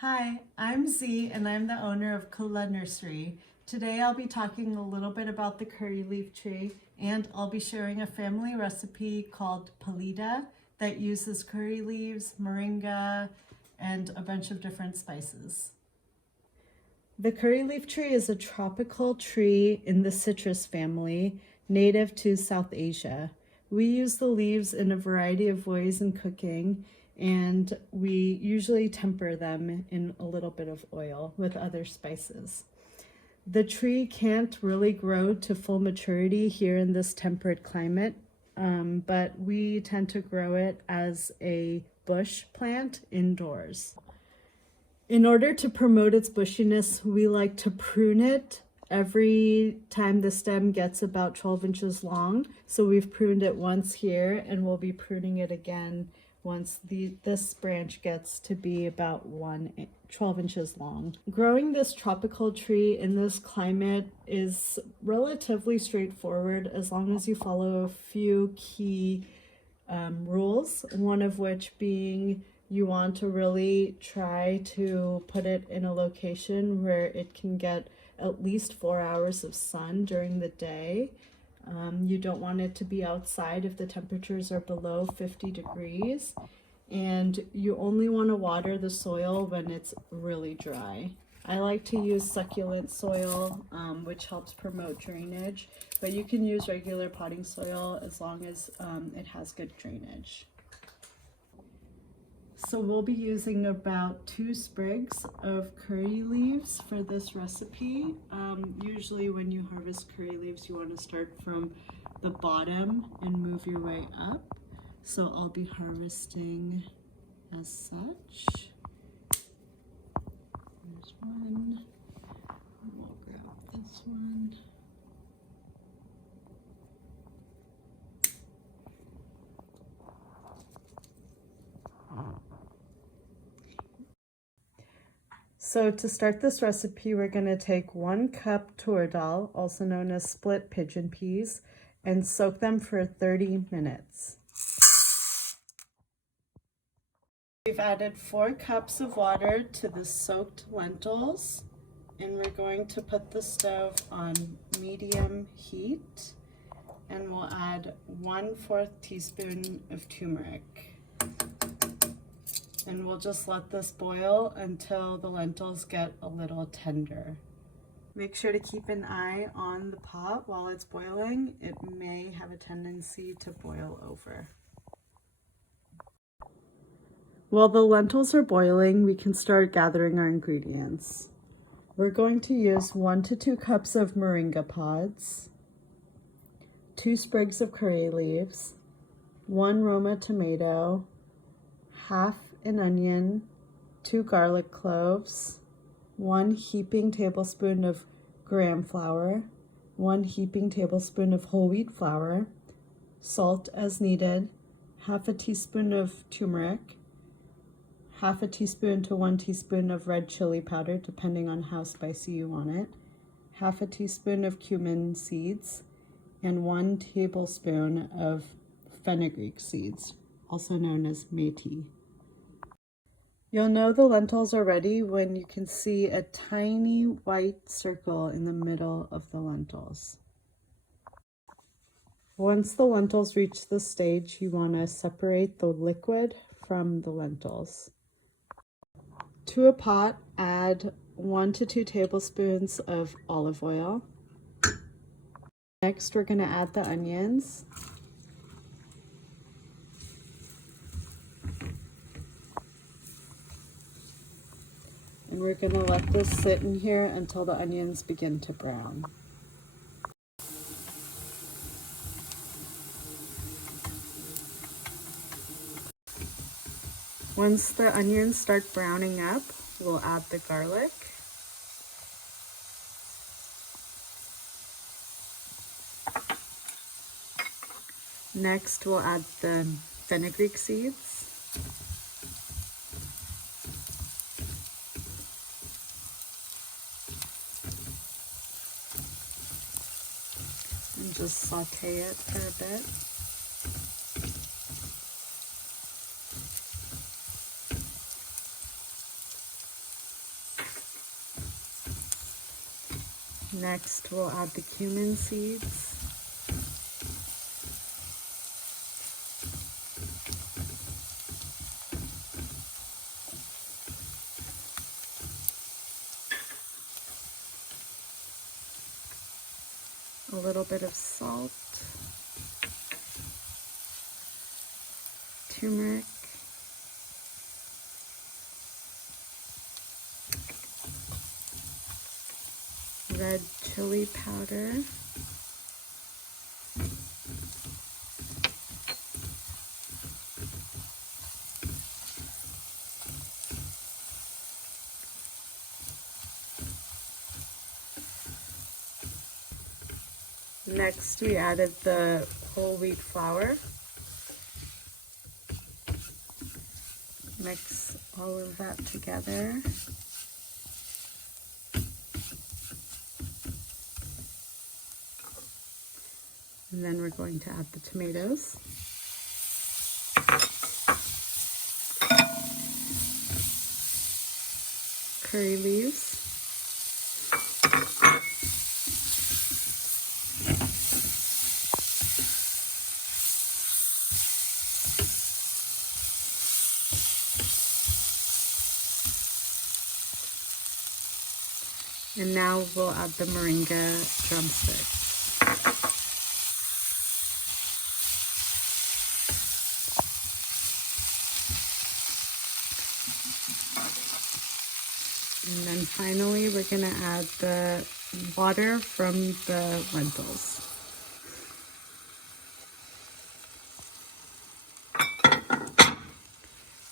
Hi, I'm Z and I'm the owner of Kula Nursery. Today I'll be talking a little bit about the curry leaf tree and I'll be sharing a family recipe called palida that uses curry leaves, moringa, and a bunch of different spices. The curry leaf tree is a tropical tree in the citrus family, native to South Asia. We use the leaves in a variety of ways in cooking, and we usually temper them in a little bit of oil with other spices. The tree can't really grow to full maturity here in this temperate climate, but we tend to grow it as a bush plant indoors. In order to promote its bushiness, we like to prune it every time the stem gets about 12 inches long. So we've pruned it once here and we'll be pruning it again once this branch gets to be about 12 inches long. Growing this tropical tree in this climate is relatively straightforward as long as you follow a few key rules, one of which being you want to really try to put it in a location where it can get at least 4 hours of sun during the day. You don't want it to be outside if the temperatures are below 50 degrees. And you only want to water the soil when it's really dry. I like to use succulent soil, which helps promote drainage, but you can use regular potting soil as long as it has good drainage. So we'll be using about 2 sprigs of curry leaves for this recipe. Usually when you harvest curry leaves, you want to start from the bottom and move your way up. So I'll be harvesting as such. There's one. We'll grab this one. So to start this recipe, we're going to take 1 cup tur dal, also known as split pigeon peas, and soak them for 30 minutes. We've added 4 cups of water to the soaked lentils, and we're going to put the stove on medium heat, and we'll add 1/4 teaspoon of turmeric. And we'll just let this boil until the lentils get a little tender. Make sure to keep an eye on the pot while it's boiling. It may have a tendency to boil over. While the lentils are boiling, we can start gathering our ingredients. We're going to use 1 to 2 cups of moringa pods, 2 sprigs of curry leaves, 1 Roma tomato, half an onion, 2 garlic cloves, 1 heaping tablespoon of graham flour, 1 heaping tablespoon of whole wheat flour, salt as needed, half a teaspoon of turmeric, half a teaspoon to 1 teaspoon of red chili powder, depending on how spicy you want it, half a teaspoon of cumin seeds, and 1 tablespoon of fenugreek seeds, also known as methi. You'll know the lentils are ready when you can see a tiny white circle in the middle of the lentils. Once the lentils reach this stage, you want to separate the liquid from the lentils. To a pot, add 1 to 2 tablespoons of olive oil. Next, we're going to add the onions. And we're going to let this sit in here until the onions begin to brown. Once the onions start browning up, we'll add the garlic. Next, we'll add the fenugreek seeds. And just saute it for a bit. Next, we'll add the cumin seeds. A little bit of salt, turmeric, red chili powder, next we added the whole wheat flour. Mix all of that together. And then we're going to add the tomatoes. Curry leaves. And now we'll add the moringa drumsticks. And then finally, we're gonna add the water from the lentils.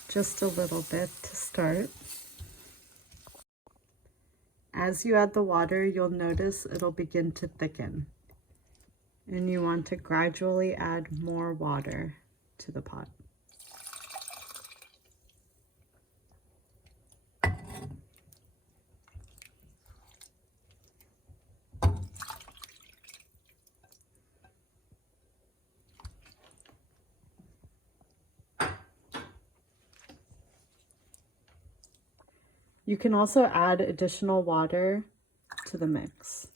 Just a little bit to start. As you add the water, you'll notice it'll begin to thicken. And you want to gradually add more water to the pot. You can also add additional water to the mix.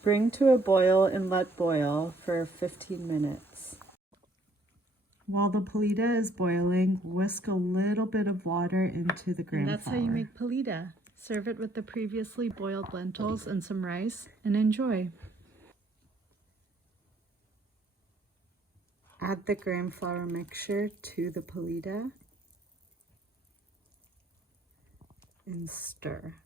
Bring to a boil and let boil for 15 minutes. While the polita is boiling, whisk a little bit of water into the gram flour. That's how you make polita. Serve it with the previously boiled lentils and some rice, and enjoy. Add the gram flour mixture to the polita and stir.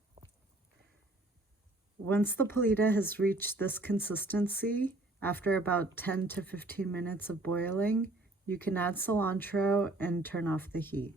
Once the polita has reached this consistency, after about 10 to 15 minutes of boiling, you can add cilantro and turn off the heat.